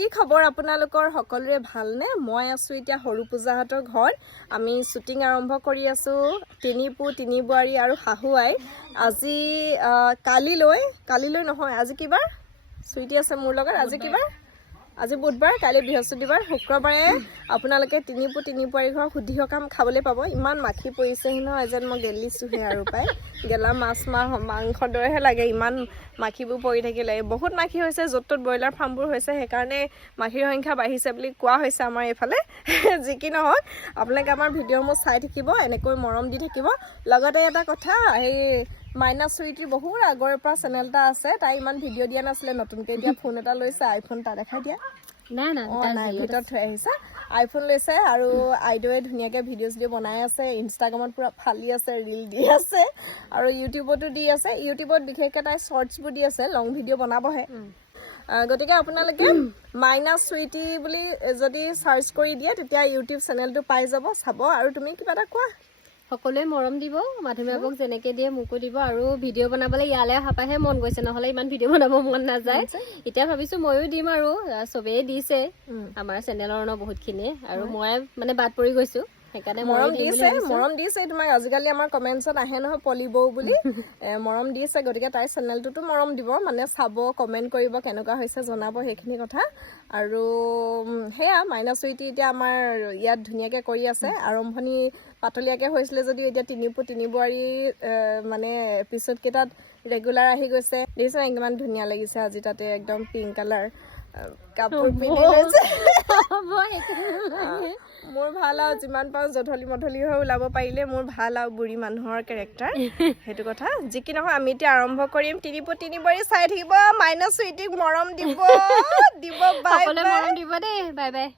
কি খবৰ আপোনালোকৰ সকলোৰে ভালনে? মই আছো এতিয়া সৰু পূজাহঁতৰ ঘৰত। আমি শ্বুটিং আৰম্ভ কৰি আছো। তিনি পু তিনি বোৱাৰী আৰু শাহু আই। আজি কালিলৈ নহয়, আজি কি বাৰ? চুইটি আছে মোৰ লগত। আজি কি বাৰ? আজি বুধবাৰ, কাইলৈ বৃহস্পতিবাৰ, শুক্ৰবাৰে আপোনালোকে তিনি পু তিনি বোৱাৰী ঘৰ শুদ্ধি সকাম খাবলৈ পাব। ইমান মাখি পৰিছেহি নহয়, যেন মই গেলিছোহে আৰু পাই। গেলা মাংসৰ দৰেহে লাগে, ইমান মাখিবোৰ পৰি থাকিলে। বহুত মাখি হৈছে, য'ত ত'ত ব্ৰইলাৰ ফাৰ্মবোৰ হৈছে, সেইকাৰণে মাখিৰ সংখ্যা বাঢ়িছে বুলি কোৱা হৈছে আমাৰ এইফালে। যি কি নহওক, আপোনালোকে আমাৰ ভিডিঅ'সমূহ চাই থাকিব, এনেকৈ মৰম দি থাকিব। লগতে এটা কথা, সেই মাইনা চুইটিৰ বহুত আগৰ পৰা চেনেল এটা আছে, তাই ইমান ভিডিঅ' দিয়া নাছিলে, নতুনকৈ এতিয়া ফোন এটা লৈছে, আইফোন এটা দেখাই দিয়া। নাই ভিতৰত থৈ আহিছে, আইফোন লৈছে আৰু আইদেৱে ধুনীয়াকৈ ভিডিঅ' চিডিঅ' বনাই আছে। ইনষ্টাগ্ৰামত পূৰা ফালি আছে, ৰীল দি আছে আৰু ইউটিউবতো দি আছে। ইউটিউবত বিশেষকৈ তাই শ্বৰ্টছবোৰ দি আছে, লং ভিডিঅ' বনাবহে। গতিকে আপোনালোকে মাইনা চুইটি বুলি যদি চাৰ্চ কৰি দিয়ে, তেতিয়া ইউটিউব চেনেলটো পাই যাব, চাব। আৰু তুমি কিবা এটা কোৱা। সকলোৱে মৰম দিব, মাধুমাবক যেনেকে দিয়ে মোকো দিব। আৰু ভিডিঅ' বনাবলৈ ইয়ালৈ অহা পাহে মন গৈছে, নহ'লে ইমান ভিডিঅ' বনাব মন নাযায়। এতিয়া ভাবিছো ময়ো দিম, আৰু চবেই দিছে আমাৰ চেনেলৰ বহুতখিনি, আৰু মই মানে বাদ পৰি গৈছো, সেইকাৰণে মৰম দিছে তোমাক। আজিকালি আমাৰ কমেণ্টছত আহে নহয় পলি বৌ বুলি, মৰম দিছে। গতিকে তাইৰ চেনেলটোতো মৰম দিব, মানে চাব, কমেণ্ট কৰিব, কেনেকুৱা হৈছে জনাব, সেইখিনি কথা। আৰু সেয়া মাইনা চুইটি এতিয়া আমাৰ ইয়াত ধুনীয়াকৈ কৰি আছে। আৰম্ভণি পাতলীয়াকৈ হৈছিলে যদিও এতিয়া তিনি পু তিনি বোৱাৰী মানে এপিছ'ড কেইটাত ৰেগুলাৰ আহি গৈছে। দেখিছে ইমান ধুনীয়া লাগিছে আজি, তাতে একদম পিংক কালাৰ কাপোৰ পিন্ধি লৈছে। মোৰ ভাল আৰু যিমান পাৰোঁ জধলি মধলি হৈ ওলাব পাৰিলে মোৰ ভাল, আৰু বুঢ়ী মানুহৰ কেৰেক্টাৰ, সেইটো কথা। যি কি নহয়, আমি এতিয়া আৰম্ভ কৰিম। তিনি পু তিনি বোৱাৰী চাই থাকিব, মাইনা চুইটিক মৰম দিব। Bye bye. মৰম দিব দেই, বাই বাই।